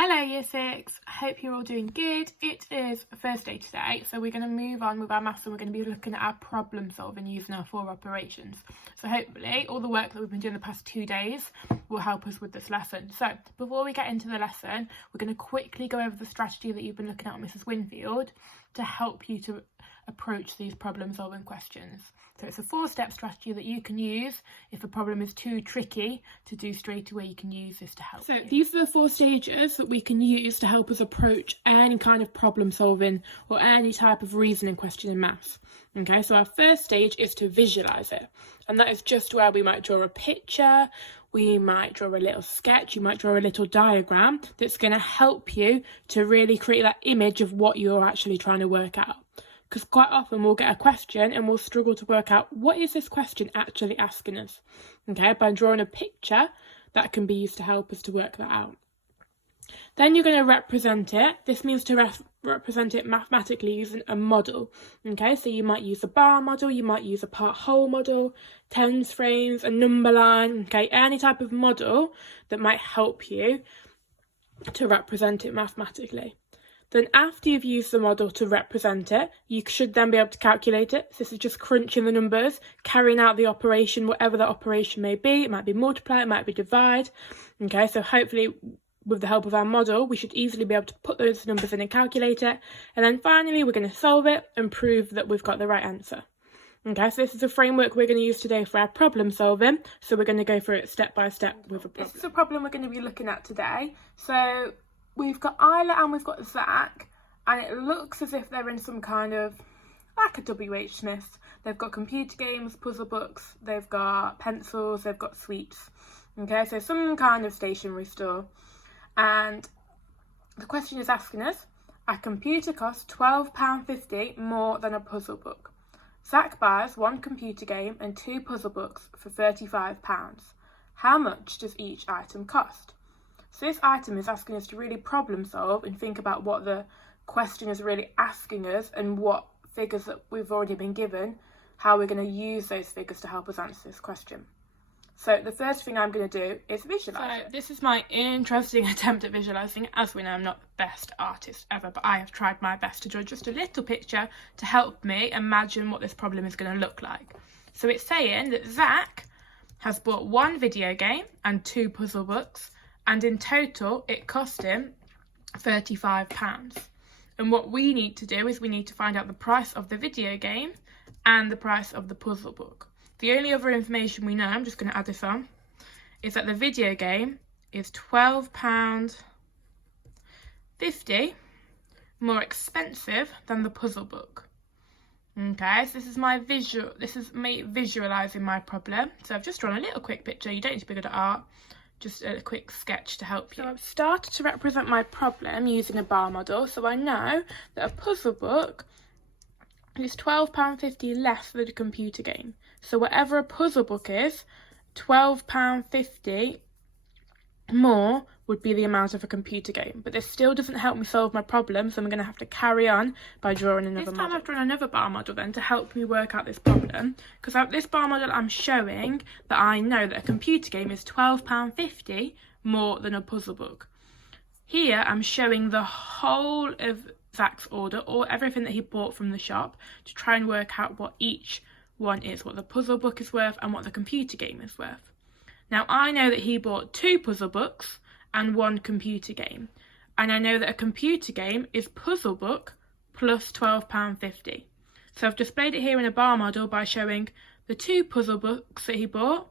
Hello Year 6, I hope you're all doing good. It is first day today, so we're going to move on with our maths and we're going to be looking at our problem solving using our 4 operations. So hopefully all the work that we've been doing the past 2 days will help us with this lesson. So before we get into the lesson, we're going to quickly go over the strategy that you've been looking at Mrs. Winfield to help you to approach these problem solving questions. So it's a 4-step strategy that you can use if a problem is too tricky to do straight away. You can use this to help. So these are the 4 stages that we can use to help us approach any kind of problem solving or any type of reasoning question in maths. Okay, so our first stage is to visualise it, and that is just where we might draw a picture, we might draw a little sketch, you might draw a little diagram that's going to help you to really create that image of what you're actually trying to work out. Because quite often we'll get a question and we'll struggle to work out what is this question actually asking us. Okay, by drawing a picture that can be used to help us to work that out. Then you're going to represent it. This means to represent it mathematically using a model. Okay, so you might use a bar model, you might use a part-whole model, tens frames, a number line, okay, any type of model that might help you to represent it mathematically. Then after you've used the model to represent it, you should then be able to calculate it. So this is just crunching the numbers, carrying out the operation, whatever that operation may be. It might be multiply, it might be divide. Okay, so hopefully with the help of our model, we should easily be able to put those numbers in and calculate it. And then finally, we're going to solve it and prove that we've got the right answer. Okay, so this is a framework we're going to use today for our problem solving. So we're going to go through it step by step with a problem. This is a problem we're going to be looking at today. So we've got Isla and we've got Zach, and it looks as if they're in some kind of, like a WH Smith. They've got computer games, puzzle books, they've got pencils, they've got sweets. Okay, so some kind of stationery store. And the question is asking us, a computer costs £12.50 more than a puzzle book. Zach buys 1 computer game and 2 puzzle books for £35. How much does each item cost? So this item is asking us to really problem solve and think about what the question is really asking us and what figures that we've already been given, how we're going to use those figures to help us answer this question. So the first thing I'm going to do is visualise it. This is my interesting attempt at visualising. As we know, I'm not the best artist ever, but I have tried my best to draw just a little picture to help me imagine what this problem is going to look like. So it's saying that Zach has bought 1 video game and 2 puzzle books, and in total it cost him £35. And what we need to do is we need to find out the price of the video game and the price of the puzzle book. The only other information we know, I'm just going to add this on, is that the video game is £12.50 more expensive than the puzzle book. Okay, so this is me visualising my problem. So I've just drawn a little quick picture. You don't need to be good at art. Just a quick sketch to help you. So I've started to represent my problem using a bar model. So I know that a puzzle book is £12.50 less than a computer game. So whatever a puzzle book is, £12.50 more would be the amount of a computer game. But this still doesn't help me solve my problem, so I'm going to have to carry on by drawing another model. This time I've drawn another bar model then to help me work out this problem. Because this bar model I'm showing that I know that a computer game is £12.50 more than a puzzle book. Here I'm showing the whole of Zach's order, or everything that he bought from the shop, to try and work out what each one is, what the puzzle book is worth and what the computer game is worth. Now I know that he bought 2 puzzle books and 1 computer game, and I know that a computer game is puzzle book plus £12.50. So I've displayed it here in a bar model by showing the 2 puzzle books that he bought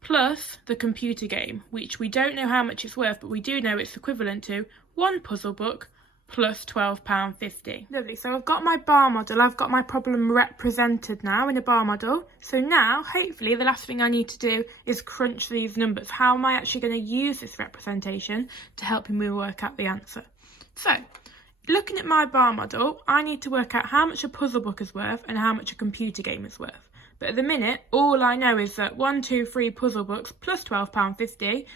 plus the computer game, which we don't know how much it's worth, but we do know it's equivalent to 1 puzzle book plus £12.50. Lovely, so I've got my bar model, I've got my problem represented now in a bar model. So now, hopefully, the last thing I need to do is crunch these numbers. How am I actually going to use this representation to help me work out the answer? So, looking at my bar model, I need to work out how much a puzzle book is worth and how much a computer game is worth. But at the minute, all I know is that 1, 2, 3 puzzle books plus £12.50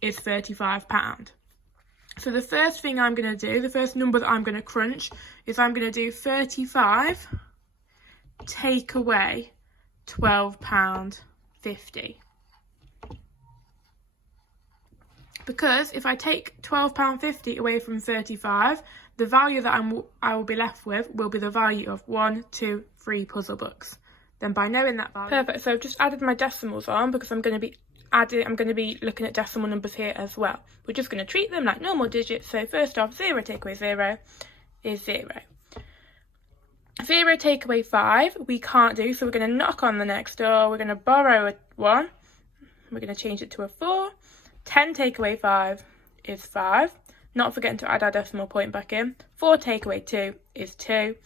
is £35. So the first thing I'm going to do, the first number that I'm going to crunch, is I'm going to do 35 take away £12.50. because if I take £12.50 away from 35, the value that I will be left with will be the value of 1, 2, 3 puzzle books. Then by knowing that value... Perfect, so I've just added my decimals on because I'm going to be looking at decimal numbers here as well. We're just going to treat them like normal digits. So first off, 0 take away 0 is 0. 0 take away 5 we can't do, so we're going to knock on the next door. We're going to borrow a 1. We're going to change it to a 4. 10 take away 5 is 5. Not forgetting to add our decimal point back in. 4 take away 2 is 2.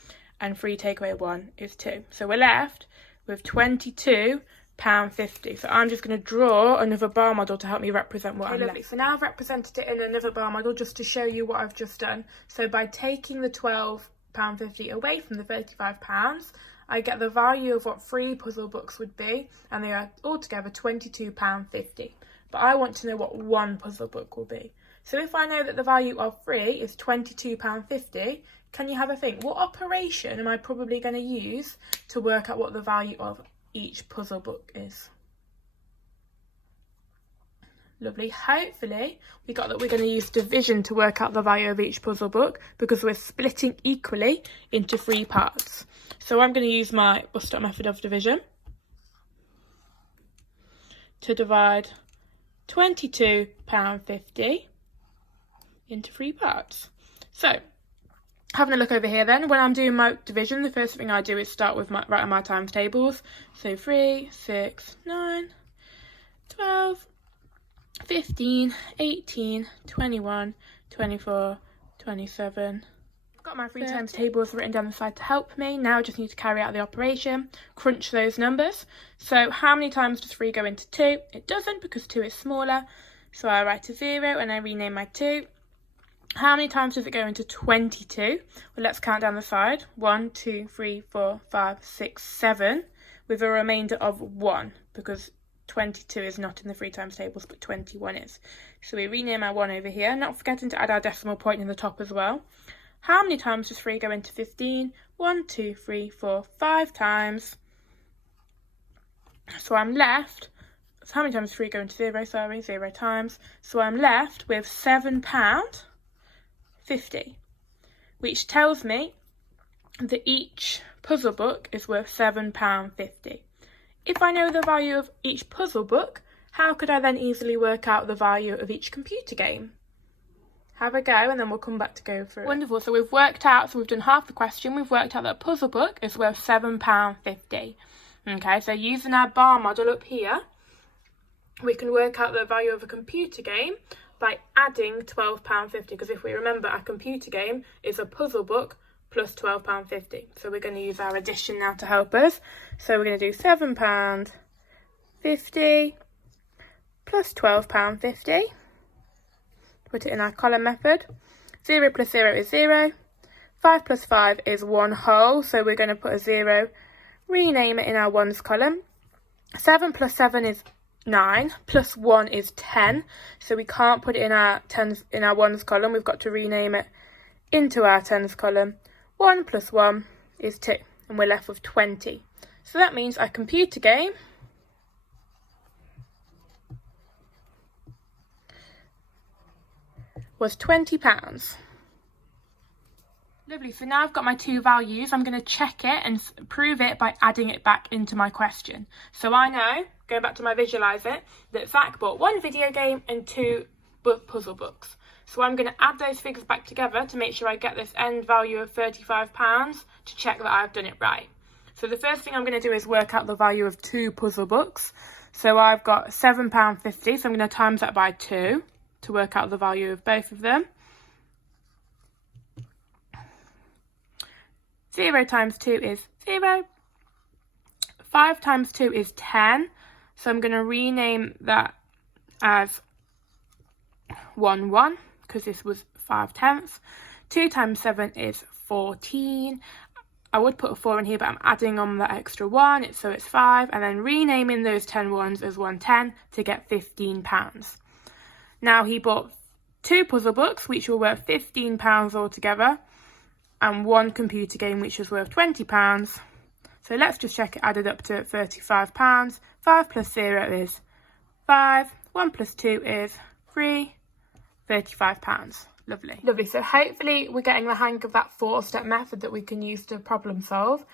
And 3 take away 1 is 2. So we're left with £22.50. So I'm just going to draw another bar model to help me represent what I'm left. So now I've represented it in another bar model just to show you what I've just done. So by taking the £12.50 away from the £35, I get the value of what 3 puzzle books would be, and they are altogether £22.50. But I want to know what 1 puzzle book will be. So if I know that the value of 3 is £22.50, can you have a think? What operation am I probably going to use to work out what the value of each puzzle book is? Lovely. Hopefully we got that we're going to use division to work out the value of each puzzle book, because we're splitting equally into 3 parts. So I'm going to use my bus-stop method of division to divide £22.50 into 3 parts. So having a look over here then, when I'm doing my division, the first thing I do is start with writing my times tables. So 3, 6, 9, 12, 15, 18, 21, 24, 27. I've got my 3 times tables written down the side to help me. Now I just need to carry out the operation, crunch those numbers. So how many times does 3 go into 2? It doesn't, because 2 is smaller. So I write a 0 and I rename my 2. How many times does it go into 22? Well, let's count down the side. 1, 2, 3, 4, 5, 6, 7, with a remainder of 1, because 22 is not in the 3 times tables, but 21 is. So we rename our 1 over here, not forgetting to add our decimal point in the top as well. How many times does 3 go into 15? 1, 2, 3, 4, 5 times. So I'm left... So how many times does 3 go into 0? Sorry, 0 times. So I'm left with £7.50, which tells me that each puzzle book is worth £7.50. If I know the value of each puzzle book, how could I then easily work out the value of each computer game? Have a go and then we'll come back to go through it. Wonderful, so we've done half the question. We've worked out that a puzzle book is worth £7.50. Okay, so using our bar model up here, we can work out the value of a computer game by adding £12.50, because if we remember, our computer game is a puzzle book plus £12.50. So we're going to use our addition now to help us. So we're going to do £7.50 plus £12.50. Put it in our column method. 0 plus 0 is 0. 5 plus 5 is 1 whole, so we're going to put a 0. Rename it in our ones column. 7 plus 7 is 9, plus 1 is 10, so we can't put it in our ones column. We've got to rename it into our tens column. 1 plus 1 is 2, and we're left with 20. So that means our computer game was £20. Lovely, so now I've got my 2 values. I'm going to check it and prove it by adding it back into my question. So I know, going back to my visualise it, that Zach bought 1 video game and 2 puzzle books. So I'm going to add those figures back together to make sure I get this end value of £35 to check that I've done it right. So the first thing I'm going to do is work out the value of 2 puzzle books. So I've got £7.50, so I'm going to times that by 2 to work out the value of both of them. 0 times 2 is 0. 5 times 2 is 10. So I'm going to rename that as 1, 1, because this was 5/10. 2 times 7 is 14. I would put a 4 in here, but I'm adding on that extra 1, so it's 5, and then renaming those 10 ones as 110 to get £15. Now he bought 2 puzzle books, which were worth £15 altogether, and 1 computer game, which was worth £20. So let's just check it added up to £35. 5 plus 0 is 5. 1 plus 2 is 3. £35. Lovely. So hopefully we're getting the hang of that 4-step method that we can use to problem solve.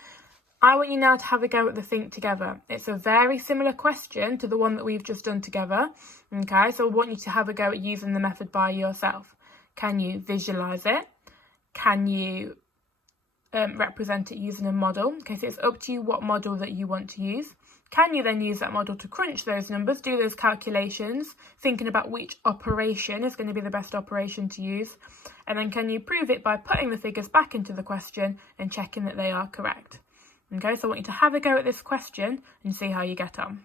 I want you now to have a go at the think together. It's a very similar question to the one that we've just done together. Okay, so I want you to have a go at using the method by yourself. Can you visualise it? Can you represent it using a model? Okay, so it's up to you what model that you want to use. Can you then use that model to crunch those numbers, do those calculations, thinking about which operation is going to be the best operation to use? And then can you prove it by putting the figures back into the question and checking that they are correct? Okay, so I want you to have a go at this question and see how you get on.